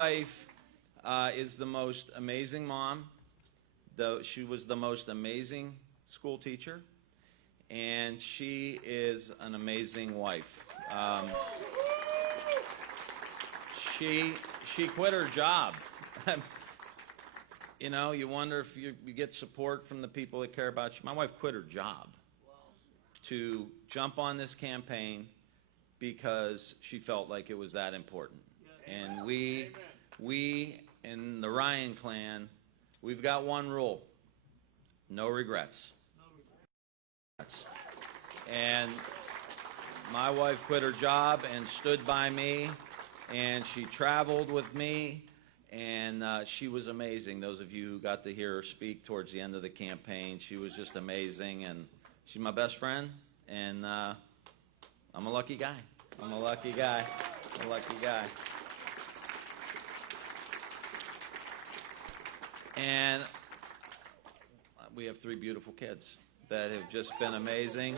Wife is the most amazing mom. She was the most amazing school teacher, and she is an amazing wife. She quit her job. You know, you wonder if you get support from the people that care about you. My wife quit her job to jump on this campaign because she felt like it was that important. And we in the Ryan clan, we've got one rule: no regrets. And my wife quit her job and stood by me, and she traveled with me, and she was amazing. Those of you who got to hear her speak towards the end of the campaign, she was just amazing, and she's my best friend, and I'm a lucky guy. I'm a lucky guy. A lucky guy. And we have 3 beautiful kids that have just been amazing.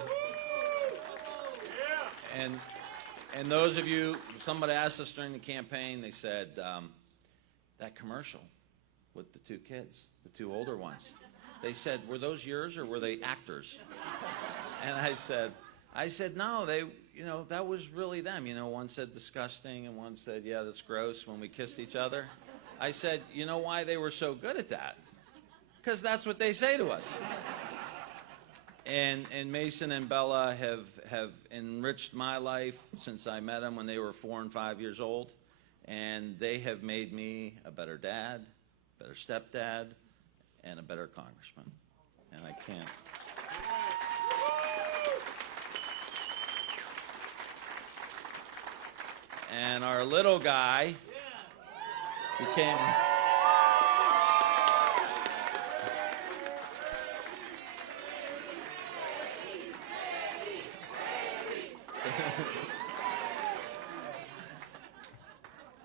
And those of you, somebody asked us during the campaign, they said, that commercial with the 2 kids, the 2 older ones, they said, were those yours or were they actors? And I said, no, that was really them. You know, one said disgusting and one said, yeah, that's gross when we kissed each other. I said, you know why they were so good at that? Because that's what they say to us. And Mason and Bella have enriched my life since I met them when they were 4 and 5 years old. And they have made me a better dad, better stepdad, and a better congressman. And I can't. And our little guy became...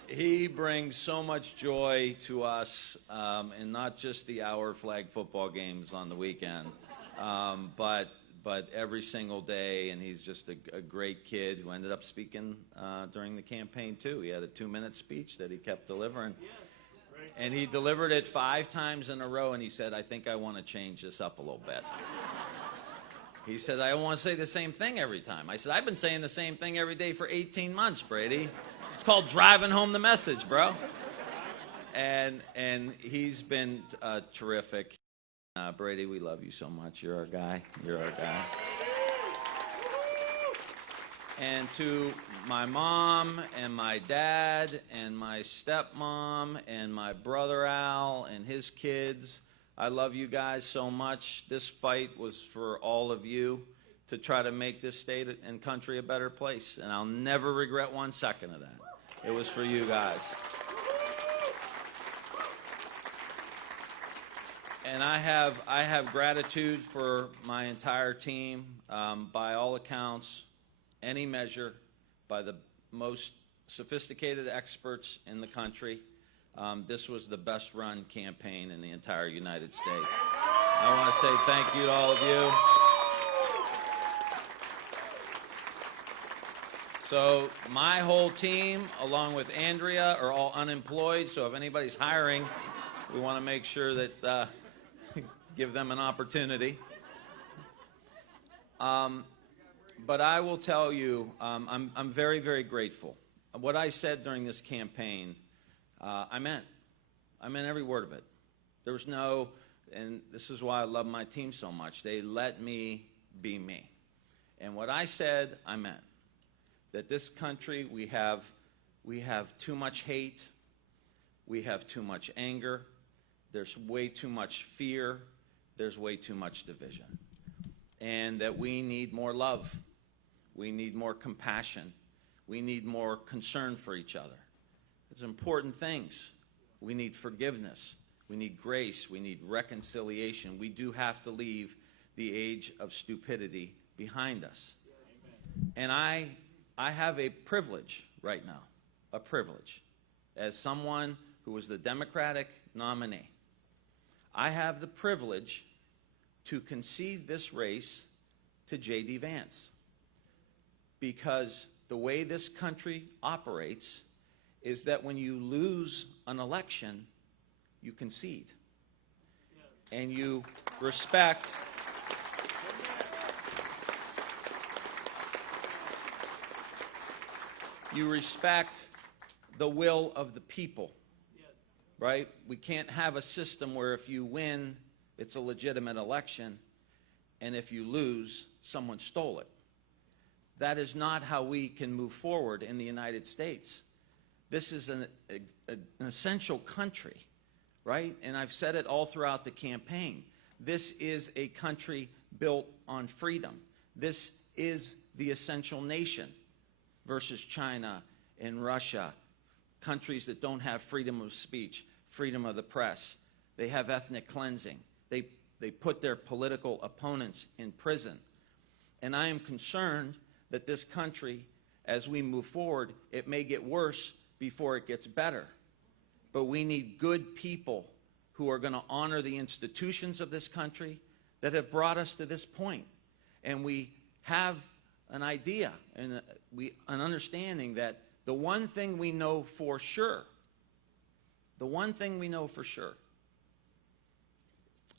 He brings so much joy to us, and not just the Our Flag football games on the weekend, but every single day. And he's just a great kid who ended up speaking during the campaign too. He had a 2-minute speech that he kept delivering, and he delivered it 5 times in a row. And he said, "I think I want to change this up a little bit." He said, "I don't want to say the same thing every time." I said, "I've been saying the same thing every day for 18 months, Brady. It's called driving home the message, bro." And he's been terrific. Brady, we love you so much. You're our guy. You're our guy. And to my mom and my dad and my stepmom and my brother Al and his kids, I love you guys so much. This fight was for all of you to try to make this state and country a better place. And I'll never regret 1 second of that. It was for you guys. And I have gratitude for my entire team. By all accounts, any measure, by the most sophisticated experts in the country, this was the best run campaign in the entire United States. I want to say thank you to all of you. So my whole team, along with Andrea, are all unemployed. So if anybody's hiring, we want to make sure that give them an opportunity. But I will tell you, I'm very, very grateful. What I said during this campaign, I meant every word of it. There was no, and this is why I love my team so much. They let me be me. And what I said, I meant. That this country, we have too much hate, we have too much anger, there's way too much fear, there's way too much division. And that we need more love, we need more compassion, we need more concern for each other. There's important things. We need forgiveness, we need grace, we need reconciliation. We do have to leave the age of stupidity behind us. And I have a privilege right now, a privilege, as someone who was the Democratic nominee. I have the privilege to concede this race to J.D. Vance, because the way this country operates is that when you lose an election, you concede. And you respect the will of the people, right? We can't have a system where if you win, it's a legitimate election, and if you lose, someone stole it. That is not how we can move forward in the United States. This is an essential country, right? And I've said it all throughout the campaign. This is a country built on freedom. This is the essential nation versus China and Russia, countries that don't have freedom of speech, freedom of the press. They have ethnic cleansing. They put their political opponents in prison. And I am concerned that this country, as we move forward, it may get worse before it gets better. But we need good people who are going to honor the institutions of this country that have brought us to this point. And we have an idea and an understanding that the one thing we know for sure,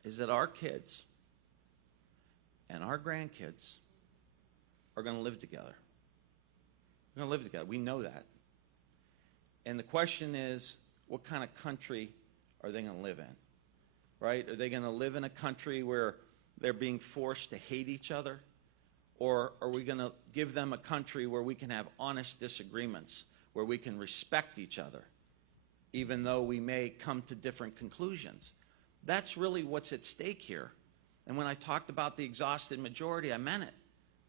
is that our kids and our grandkids are going to live together. We're going to live together. We know that. And the question is, what kind of country are they going to live in? Right? Are they going to live in a country where they're being forced to hate each other? Or are we going to give them a country where we can have honest disagreements, where we can respect each other, even though we may come to different conclusions? That's really what's at stake here. And when I talked about the exhausted majority, I meant it.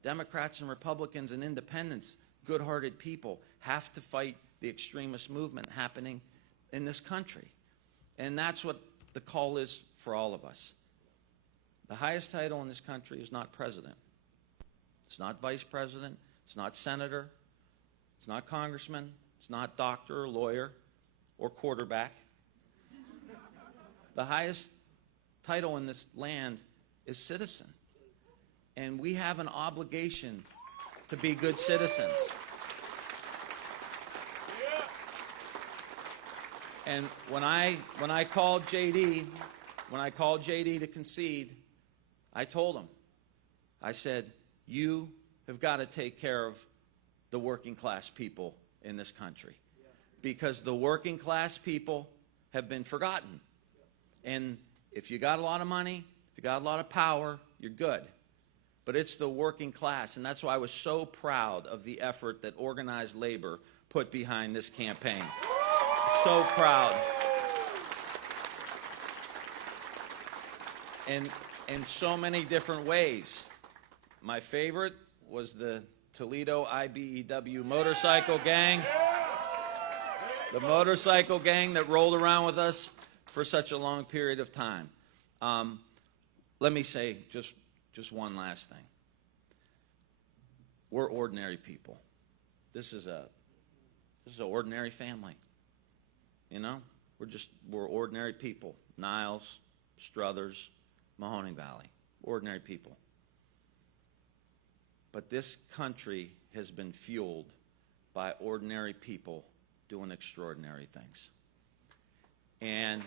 Democrats and Republicans and independents, good-hearted people, have to fight the extremist movement happening in this country. And that's what the call is for all of us. The highest title in this country is not president. It's not vice president. It's not senator. It's not congressman. It's not doctor or lawyer or quarterback. The highest title in this land is citizen. And we have an obligation to be good citizens. And when I called JD to concede, I told him, I said, you have got to take care of the working class people in this country, because the working class people have been forgotten. And if you got a lot of money, if you got a lot of power, you're good. But it's the working class, and that's why I was so proud of the effort that organized labor put behind this campaign. So proud. And in so many different ways. My favorite was the Toledo IBEW motorcycle gang. The motorcycle gang that rolled around with us for such a long period of time. Let me say just one last thing. We're ordinary people. This is an ordinary family. You know, we're ordinary people. Niles, Struthers, Mahoning Valley, ordinary people. But this country has been fueled by ordinary people doing extraordinary things. And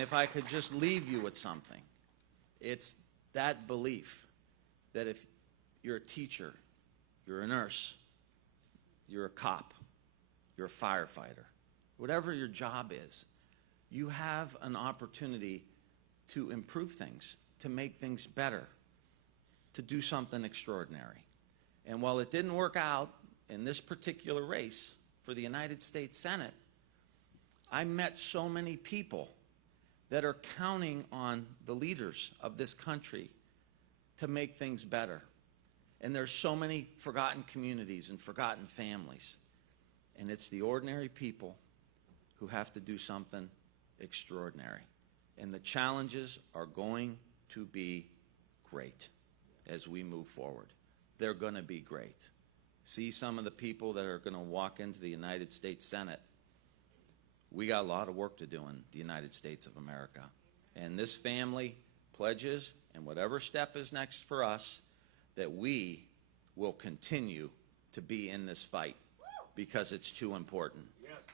if I could just leave you with something, it's that belief that if you're a teacher, you're a nurse, you're a cop, you're a firefighter, whatever your job is, you have an opportunity to improve things, to make things better, to do something extraordinary. And while it didn't work out in this particular race for the United States Senate, I met so many people that are counting on the leaders of this country to make things better. And there's so many forgotten communities and forgotten families. And it's the ordinary people who have to do something extraordinary. And the challenges are going to be great as we move forward. They're going to be great. See some of the people that are going to walk into the United States Senate. We got a lot of work to do in the United States of America. And this family pledges, and whatever step is next for us, that we will continue to be in this fight because it's too important.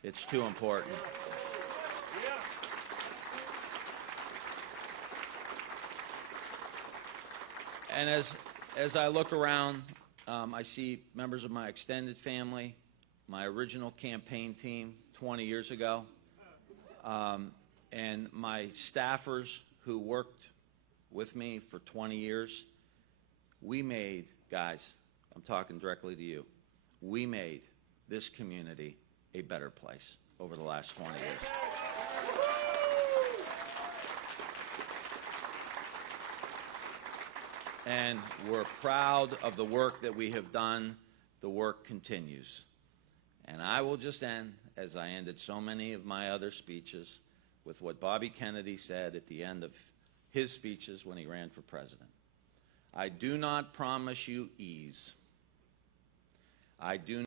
It's too important. And as I look around, I see members of my extended family, my original campaign team 20 years ago, and my staffers who worked with me for 20 years. We made, guys, I'm talking directly to you, we made this community a better place over the last 20 years. And we're proud of the work that we have done. The work continues. And I will just end, as I ended so many of my other speeches, with what Bobby Kennedy said at the end of his speeches when he ran for president. I do not promise you ease. I do